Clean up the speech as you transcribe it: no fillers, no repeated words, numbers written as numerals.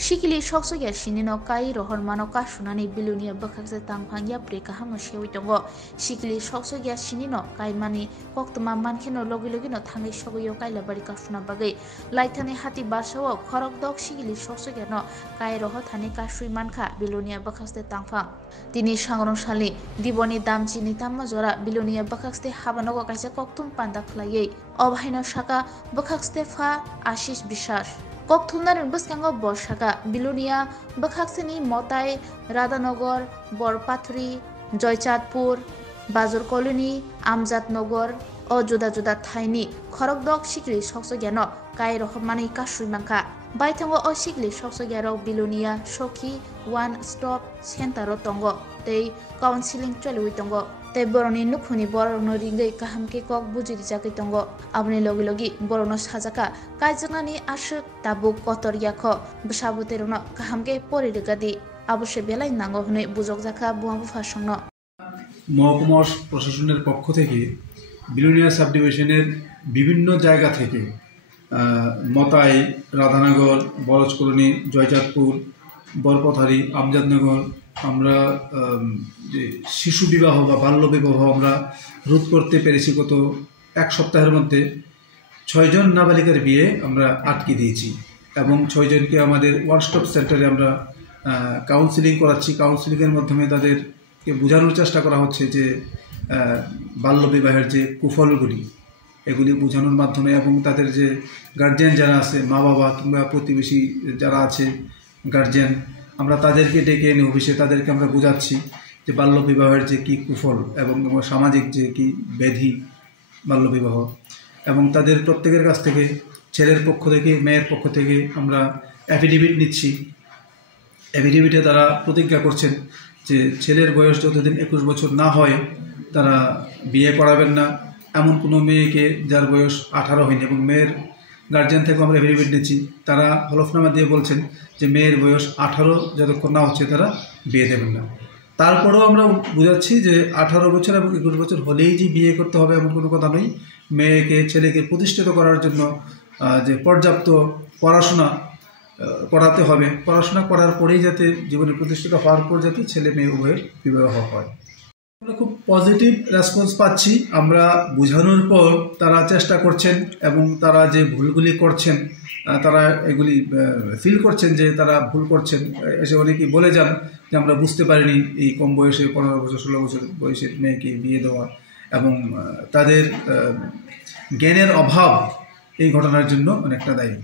Shikili Shoksogya Shinino Kai Rohor Manoka Shunani Bilunia Bakakse Tangpangya Brekahamu Shewitongo Shikili Shoksogya Shinino Kai Mani Koktuma Mankino Logilogino Tangi Shogoyo Kai Labarika Shuna Bagay Laitani Hati Bashawo Korok Dog Shikili Shoksogya no Kai Roho Tani Kashui Manka Bilunia Bakakse Tangpang Tini Shangrong Shali Diboni Damji Nitama Zora Bilunia Bakakste Habanogo Kaisa Koktum Panda Klaye Obhaino Shaka Bakakste Fa Ashish Bishar Kokthumnarin Buskango Boshaka Bilunia Bakhaksini Motai Radhanagar Borpathuri Joychatpur Bazur Colony Amjad Nagar o juda juda thaini khorokdok sikli soksogeno kai rohmani kasui mangka baithango o sikli soksogero Bilunia Shoki One Stop Center tongo tei counseling chalui tongo tei boroni nukhuni borno ringai kahamke kok bujiri jakai tongo abni logi logi borno sajaka kaijangani ashuk tabuk kotoria kho bsabuterono kahamke poririgadi aboshe belai nango hune bujok jaka buabu fasongno মহকুমা প্রশাসনের পক্ষ থেকে Belonia sub ডিভিশনের বিভিন্ন জায়গা থেকে মতাই রাধানগর বরজ colony Joychandpur বরপথারি আমজাদনগর আমরা যে শিশু বিবাহ বা বাল্য বিবাহ আমরা রোধ করতে পেরেছি গত এক সপ্তাহের মধ্যে 6 জন নাবালিকার বিয়ে আমরা আটকে দিয়েছি এবং 6 জনকে আমাদের ওয়ান স্টপ সেন্টারে আমরা কাউন্সেলিং করাচ্ছি কাউন্সেলিংয়ের মাধ্যমে তাদের বোঝানোর চেষ্টা করা হচ্ছে যে বাল্য বিবাহের যে কুফলগুলি এগুলি বোঝানোর মাধ্যমে এবং তাদের যে গার্জিয়ান যারা আছে মা বাবা কিংবা প্রতিবেশী যারা আছে গার্জিয়ান আমরা তাদেরকে ডেকে এনে অফিসে তাদেরকে আমরা বোঝাচ্ছি যে বাল্য বিবাহের যে কী কুফল এবং সামাজিক যে কী ব্যাধি বাল্য বিবাহ এবং তাদের প্রত্যেকের কাছ থেকে ছেলের পক্ষ থেকে মেয়ের পক্ষ থেকে আমরা অ্যাফিডেভিট নিচ্ছি অ্যাফিডেভিটে তারা প্রতিজ্ঞা করছেন যে ছেলের বয়স যতদিন 21 বছর না হয় তারা বিয়ে করাবেন না এমন কোনো মেয়েকে যার বয়স 18 হয়নি এবং মেয়ের গার্জিয়ান থেকে আমরা এফিডেভিট নিচ্ছি তারা হলফনামা দিয়ে বলছেন যে মেয়ের বয়স 18 যতক্ষণ না হচ্ছে তারা বিয়ে দেবেন না তারপরেও আমরা বোঝাচ্ছি যে 18 বছর এবং 21 বছর হলেই যে বিয়ে করতে হবে এমন কোনো কথা নেই মেয়েকে ছেলেকে প্রতিষ্ঠিত করার জন্য যে পর্যাপ্ত পড়াশোনা করাতে হবে পড়াশোনা করার পরেই যাতে জীবনে প্রতিষ্ঠিত হওয়ার পর যাতে ছেলে মেয়ে উভয়ের বিবাহ হয় আমরা খুব পজিটিভ রেসপন্স পাচ্ছি আমরা বোঝানোর পর তারা চেষ্টা করছেন এবং তারা যে ভুলগুলি করছেন তারা এগুলি ফিল করছেন যে তারা ভুল করছেন এসে অনেকেই বলে যান যে আমরা বুঝতে পারিনি এই কম বয়সে 15 বছর 16 বছর বয়সের মেয়েকে বিয়ে দেওয়া এবং তাদের জ্ঞানের অভাব এই ঘটনার জন্য অনেকটা দায়ী